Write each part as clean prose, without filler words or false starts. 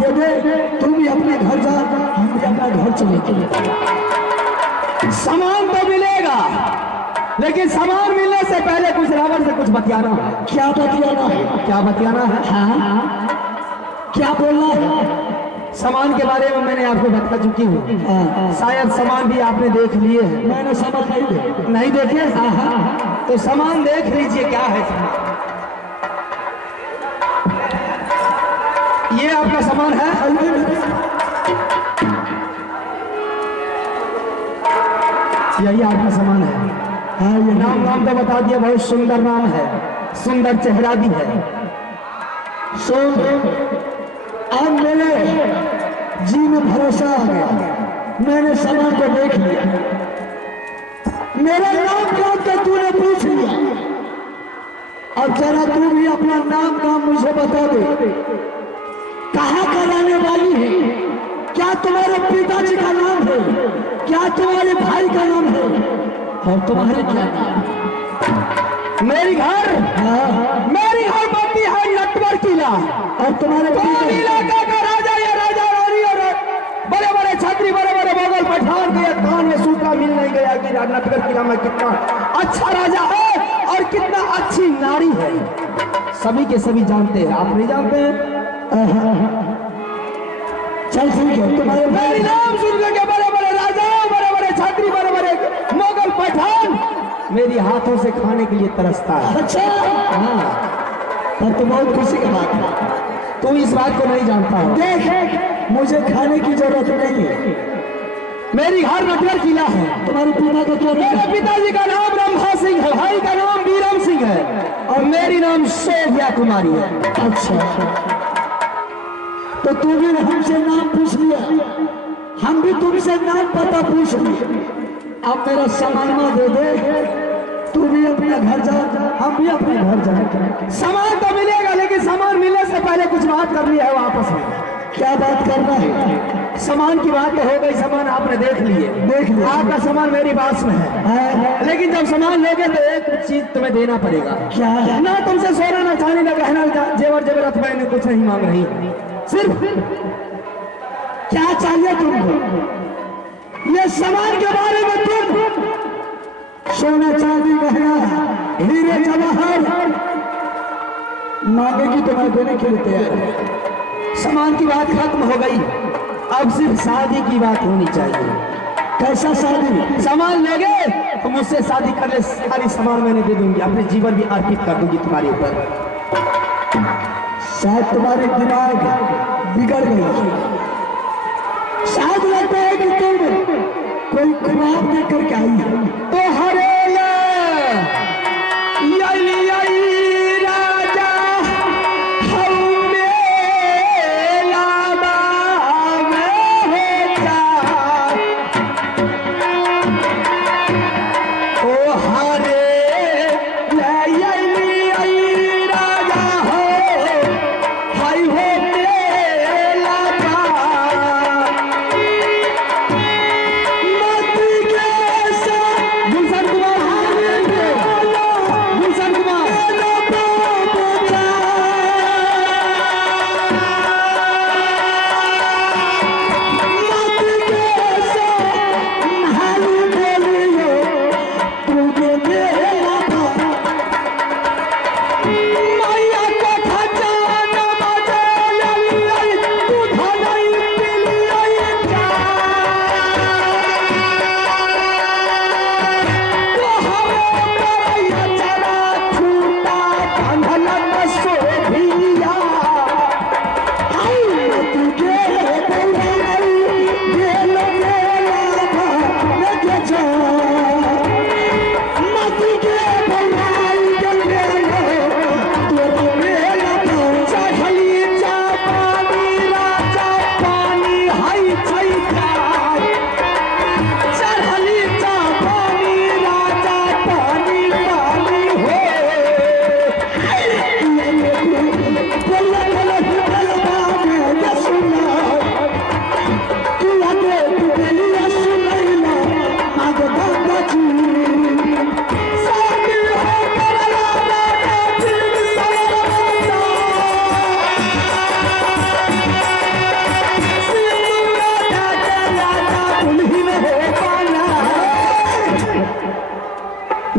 दे दे, तू भी अपने घर जा, हम भी अपना घर चले। सामान तो मिलेगा, लेकिन सामान मिलने से पहले कुछ रावण से कुछ बतियाना है। क्या बतियाना है? क्या बतियाना है? हाँ, क्या बोलना है? सामान के बारे में मैंने आपको बता चुकी हूँ। शायद सामान भी आपने देख लिए हैं। मैंने समझ नहीं देखे? तो सामान देख लीजिए क्या है सामान। ये आपका सामान है। यही आपका सामान है। हाँ, ये नाम तो बता दिया, बहुत सुंदर नाम है, सुंदर चेहरा भी है। अब मेरे जी में भरोसा आ गया, मैंने सामान को देख लिया, मेरा नाम क्या था तूने पूछ लिया। अब जरा तू भी अपना नाम काम मुझे बता दे, कहाँ का रहने वाली है? क्या तुम्हारे पिताजी का नाम है? क्या तुम्हारे भाई का नाम है? और तुम्हारे क्या नाम? मेरी घर बनती है नटवर किला। और तुम्हारे इलाका का राजा या राजा रानी और बड़े बड़े छात्री, बड़े बड़े मोगल पठान के कान में सूखा मिल नहीं गया कि नटवर किला में कितना अच्छा राजा है और कितना अच्छी नारी है। सभी के सभी जानते हैं, आप नहीं जानते हैं? चल ठीक है, तुम्हारे मेरी नाम सुन के बड़े बड़े राजा, बड़े बड़े छात्री, बड़े बड़े मोगल पठान मेरी हाथों से खाने के लिए तरसता है। अच्छा, हाँ, तब तो बहुत खुशी की बात है। तू इस बात को नहीं जानता हो। देख, मुझे खाने की जरूरत नहीं है। मेरी घर नटवर किला है। तुम्हारे पिता का क्या नाम? मेरे पिताजी का नाम ब्रह्मा सिंह है, भाई का नाम बीरम सिंह है और मेरी नाम सोफिया कुमारी है। अच्छा, तो तू भी हमसे नाम पूछ लिया, हम भी तुमसे नाम पता पूछ लिए। अब मेरा सामान दे दे, तू भी अपने घर जा, हम भी अपने घर जाए। सामान तो मिलेगा, लेकिन सामान मिलने से पहले कुछ बात करनी है आपस में। क्या बात करना है? सामान की बात तो हो गई, सामान आपने देख लिए, आपका सामान मेरी पास में है। लेकिन जब सामान लोगे तो एक चीज तुम्हें देना पड़ेगा। क्या? ना तुमसे सोना, ना चांदी, ना गहना, जेवर जेवरात मैंने कुछ नहीं मांग रही, सिर्फ क्या चाहिए तुमको? ये सामान के बारे में तुम सोना चांदी गहना हीरे जवाहर मांगेगी तो मैं देने के लिए तैयार हूं। सामान की बात खत्म हो गई, अब सिर्फ शादी की बात होनी चाहिए। कैसा शादी? सामान लोगे तो मुझसे शादी कर ले, सारी सामान मैंने दे दूंगी, अपने जीवन भी अर्पित कर दूंगी तुम्हारे ऊपर। शायद तुम्हारे दिमाग बिगड़ गई, शायद लगता है कि तुम कोई ख्वाब देख करके आई है। तो हरेला राजा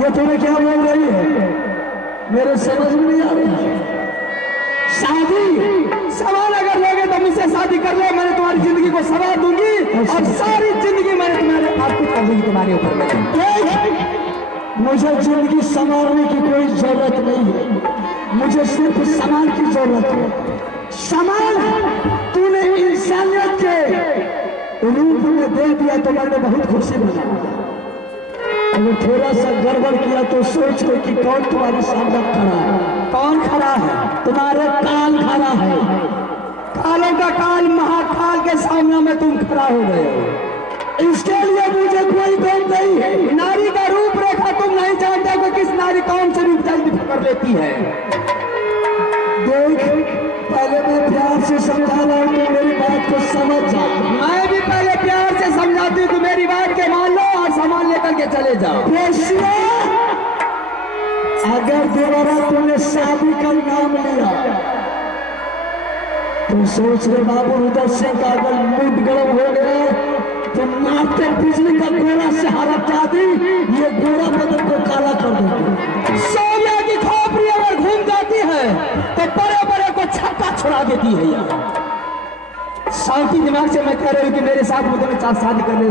ये तुम्हें क्या बोल रही है? मेरे समझ में नहीं आ रही है। शादी सवाल अगर लोगे तो मुझसे शादी कर ले, मैंने तुम्हारी जिंदगी को सवार दूंगी और सारी जिंदगी मैंने तुम्हारे अर्पित कर दूंगी तुम्हारे ऊपर में। मुझे जिंदगी संवारने की कोई जरूरत नहीं है, मुझे सिर्फ सामान की जरूरत है। सामान तूने इंसानियत के रूप में दे दिया तो मैंने बहुत खुशी मनाई। अगर थोड़ा सा गड़बड़ किया तो सोच लो कि कौन तुम्हारे सामने खड़ा है। कौन खड़ा है? तुम्हारे काल खड़ा है। कालों का काल महाकाल के सामने में तुम खड़ा हो गए हो। इसके लिए मुझे कोई गम नहीं है। नारी का रूप रेखा तुम नहीं जानते कि किस नारी कौन से रूप जल्दी पकड़ लेती है। देख, पहले मैं प्यार से समझा रहा हूं, तो मेरी बात को समझ जा। मैं भी पहले प्यार से समझाती हूँ, तो मेरी बात के मान लो और सामान लेकर के चले जाओ। अगर दोबारा तूने शादी का नाम लिया तो सोच रहे बाबू उधर से का अगर मूड गर्म हो गया तो मारते बिजली का गोला से हरा दी, ये गोरा बदन को काला कर देंगे। सोनिया की खोपड़ी अगर घूम जाती है तो बड़े बड़े को छक्का छुड़ा देती है। यार शांति दिमाग से मैं कह रही हूँ कि मेरे साथ मुझे चार शादी कर ले,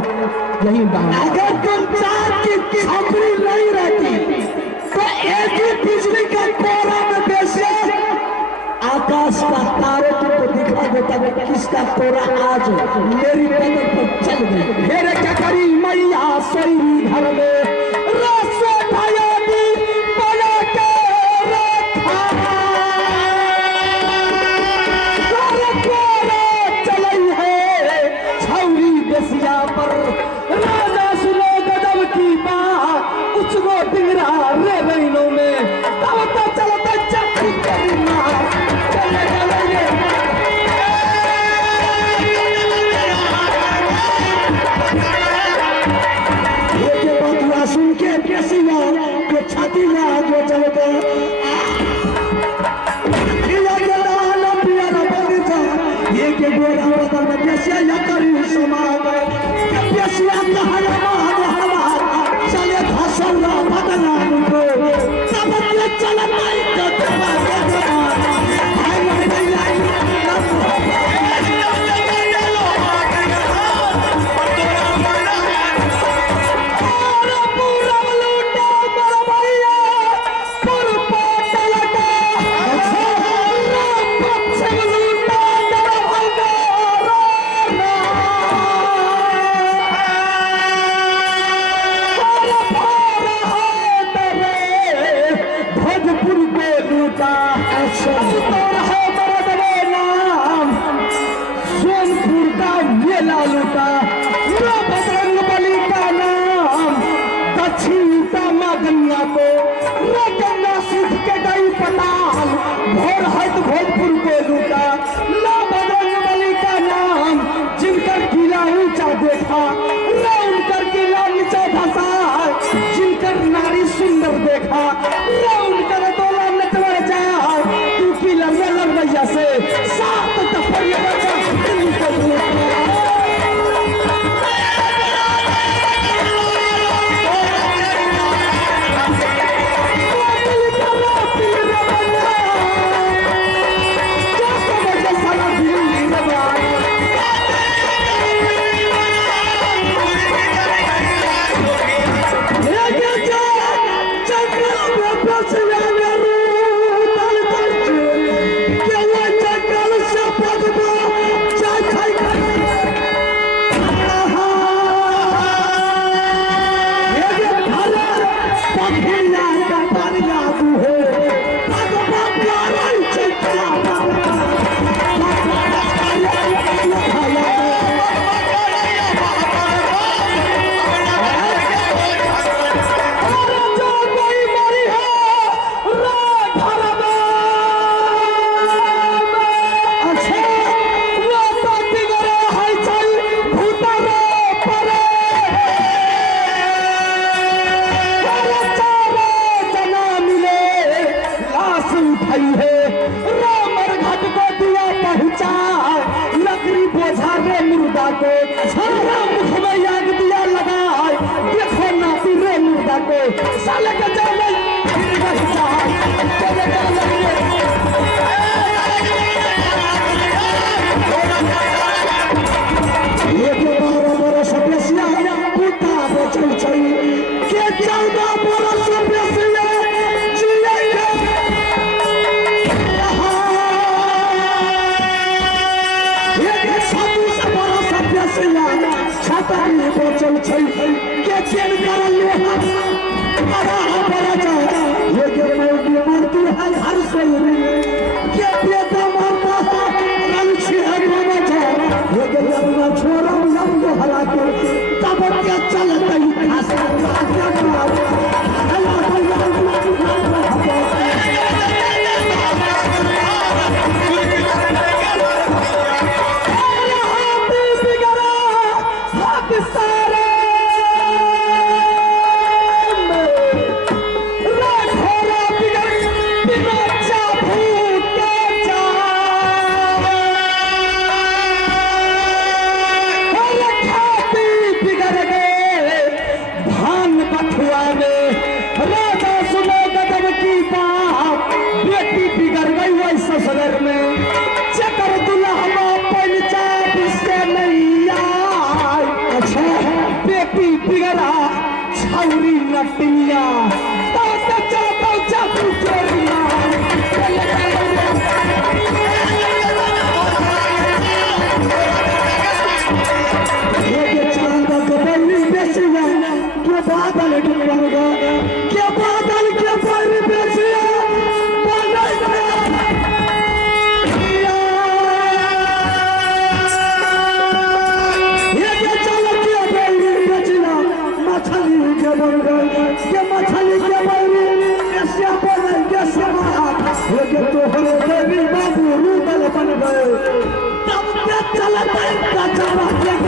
यही अगर तुम चार की खोपड़ी नहीं रहती तो एक ही बिजली का कोरा में बेचे आकाश का तारे तुमको दिखा देता कि किसका कोरा आज मेरी बदन पर चल गई। मेरे क्या करी मैया सोई घर में रसों भयादी बना के रखा चलई है छौरी बेसिया पर राजा सुनो गजब की बात उचगो डिंगरा रे बहनों में तब चलता चक्री करना चले चले ये बतुआ सुन के बेसिया के छाती में आगे चल गए। ये के गोरा बदल में बेसिया या करी समा गए। बेसिया का हवा चले फसल बदला मुझको तब चल नहीं तो भोजपुर को लूटा ला बजरंग बली का नाम जिनकर किला ऊंचा देखा ला उनकर किला नीचा धसा जिनकर नारी सुंदर देखा ला उनकर तोला नचवर जा तू किला में लड़वैया से सात तफरिया बचा दिल को लूटा। साले के बेसिया छाता में बचल छै के चेन करल ले बड़ा बड़ा जा ये के मौगी मरती है हर सोई के बेटा मरता है रंग छे अगवा जा ये के अपना छोरा लम को हला के तब के चलते ही खासा सगर में चकर दुल्हा पंजाब से नहीं आए अच्छा बेटी बिगड़ा छौरी नटिया बादल के बादल के पैर बेचिया मछली के बैरी ऐसे बने कैसे लेकिन तो हरे देवी बाबू रूदल बन गए तब क्या चलता है कचरा के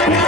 Oh,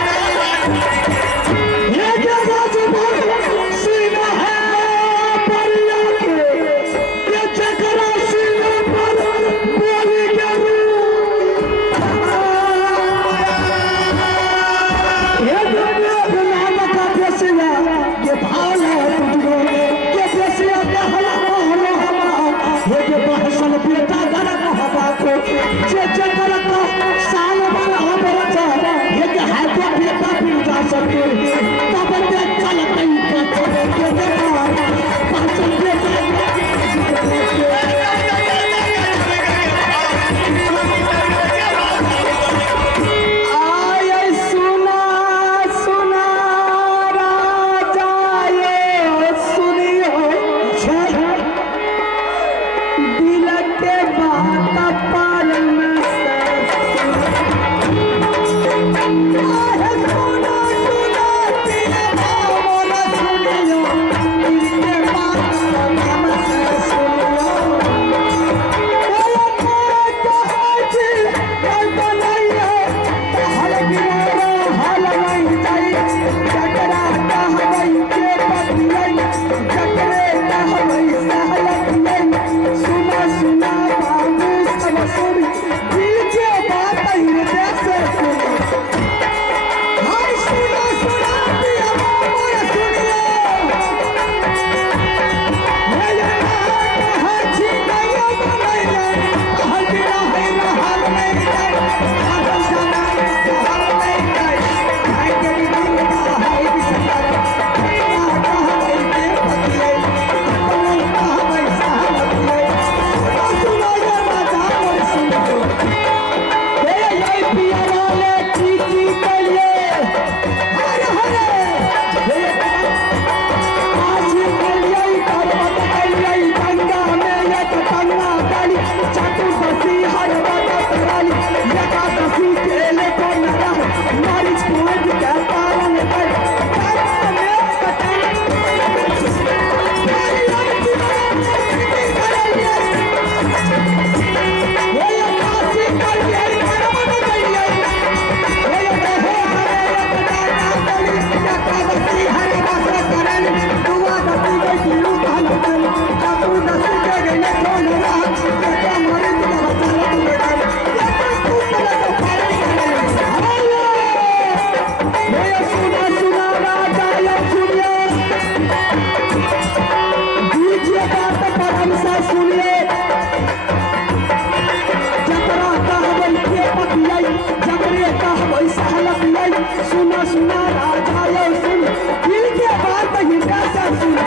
पियाई जबरे का वैसा हालत पियाई सुना सुना राजा यो सुन दिल के बात हिंदा से सुन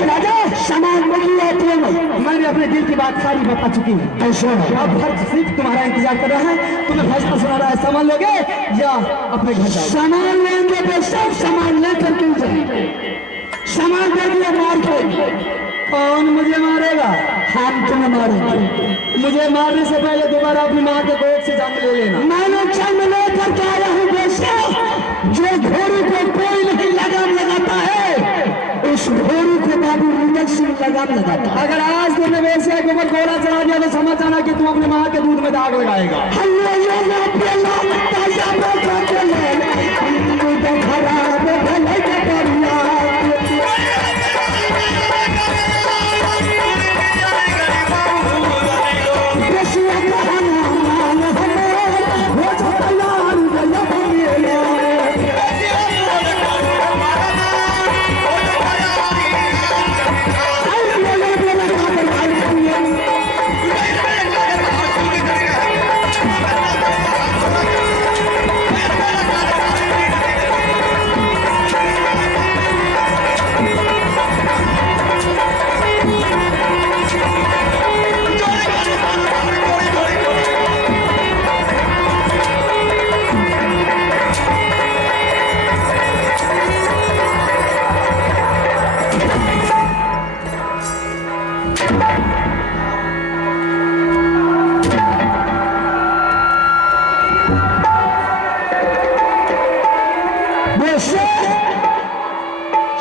राजा सामान मैंने अपने दिल की बात सारी बता चुकी है। ऐसा अब हर सिर्फ तुम्हारा इंतजार कर रहा है, तुम्हें फैसला सुना रहा है, सामान लोगे या अपने घर जाओ? सामान लेंगे तो सब सामान लेकर क्यों जाएंगे? सामान दे दिया मार के कौन मुझे मारेगा? हम तुम्हें मारेंगे। मुझे मारने से पहले दोबारा अपनी माँ के कोख से जंग ले लेना। मैंने जन्म लेकर के आया हूँ बेटा, जो घोड़े को कोई नहीं लगाम लगाता है, उस घोड़े को बाबू रुदल सिंह लगाम लगाता है। अगर आज तुमने वैसे के ऊपर घोड़ा चढ़ा दिया तो समझ जाना कि तू अपनी माँ के दूध में दाग लगाएगा।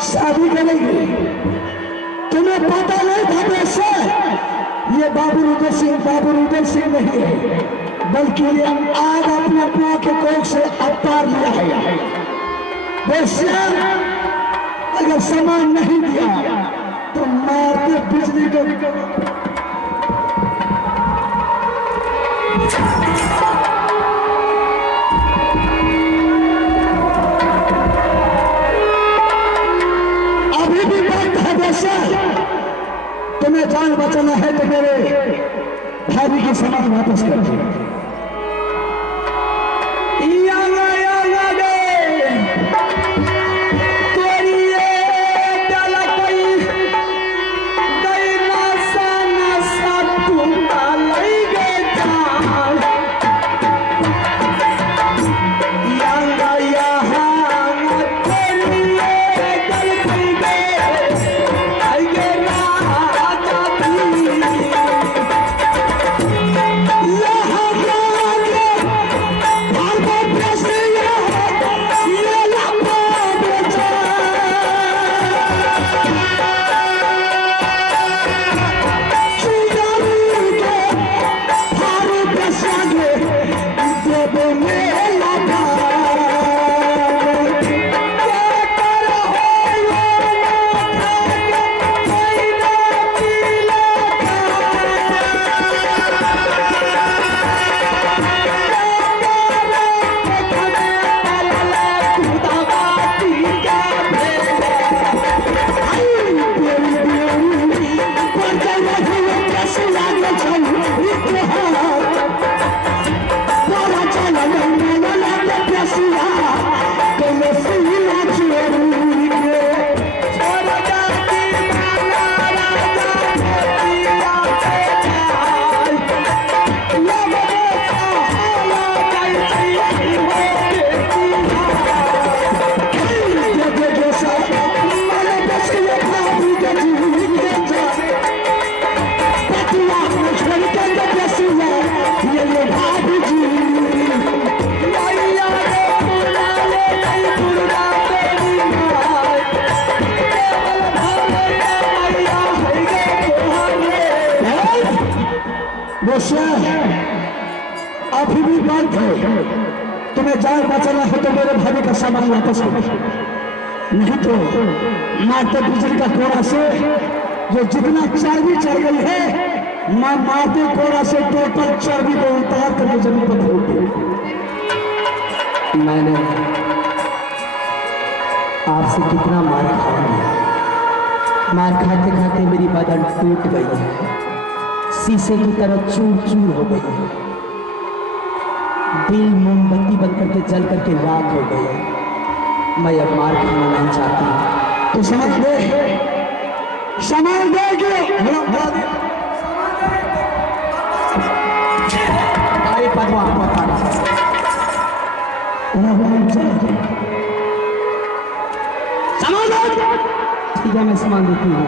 शादी करेंगे। तुम्हें पता नहीं था वैसे ये बाबू रुदल सिंह नहीं है, बल्कि ये आज अपने माँ के कोख से अवतार लिया है। वैसे अगर सामान नहीं दिया तो मारते बिजली को। तुम्हें जान बचाना है तो मेरे भाभी की सामान वापस कर दो। अभी भी बात है, तुम्हें जान बचाना है तो मेरे भाभी का सामान वापस करो, नहीं तो मारते बिजली का कोड़ा से जो जितना चर्बी चढ़ गई है, मैं मारते कोड़ा से टोटल चर्बी को उतार करके जमीन पर फेंक दूं। मैंने आपसे कितना मार खाया है, मार खाते खाते मेरी बदन टूट गई है, शीशे की तरह चूर चूर हो गई है, दिल मोमबत्ती बन करके जल करके राख हो गई है। मैं अब मार खाना नहीं चाहती। तो समझ दे, समझ दे पदवा ठीक है, मैं सामान देती हूँ।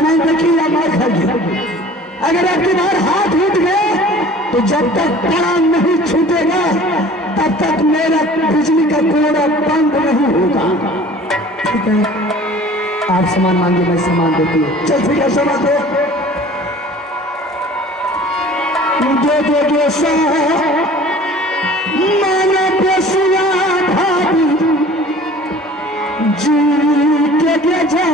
नहीं देखी या मार खाएगी। अगर आपके बार हाथ उठ गए तो जब तक प्राण नहीं छूटेगा तब तक मेरा बिजली का कोड़ा बंद नहीं होगा। ठीक है, आप सामान मांगे, मैं सामान देती हूँ। चल ठीक है, सामान दो सो माना बेसुआ भाभी जी के जा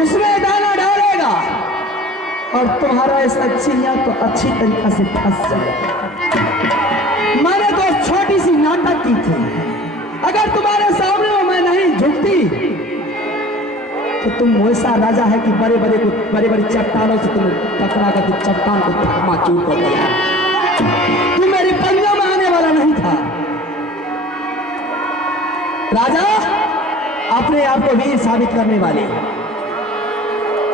उसमें दाना डालेगा और तुम्हारा ऐसा चिड़िया तो अच्छी तरीके से फंस जाएगा। मैंने तो छोटी सी नाटक की थी, अगर तुम्हारे सामने में मैं नहीं झुकती तो तुम वैसा राजा है कि बड़े बड़े चट्टानों से तुम टकरा कर चट्टान को चकनाचूर कर दिया। तुम मेरी पंजा में आने वाला नहीं था। राजा अपने आप को वीर साबित करने वाले,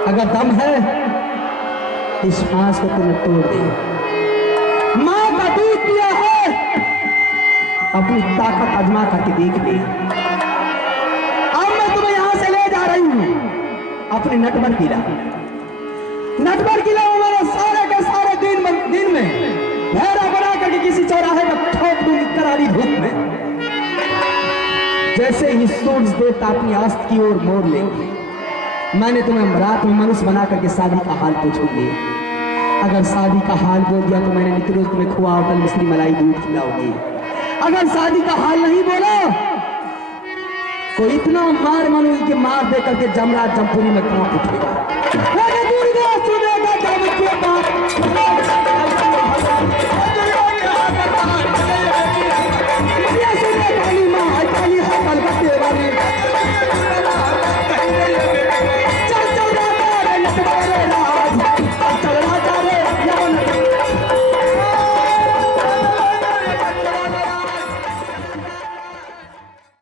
अगर दम है इस फांस को तुमने तोड़ दे। मां का दूध पिया है, अपनी ताकत आजमा करके देख ले। अब मैं तुम्हें यहां से ले जा रही हूं अपने नटवर किला। नटवर किला हमारे सारे के सारे दिन में घेरा बना करके किसी चौराहे में ठोक दूंगी करारी धूप में। जैसे ही सूरज देवता अपनी आस्थ की ओर मोड़ लेंगे, मैंने तुम्हें रात में मनुष्य बना करके शादी का हाल पूछूंगी। अगर शादी का हाल बोल दिया तो मैंने नित्य रोज तुम्हें खोआ होटल मिश्री मलाई दूध खिलाऊंगी। अगर शादी का हाल नहीं बोला तो इतना मार मानूंगी कि मार दे करके जमराज जमपुरी में कांप उठेगा।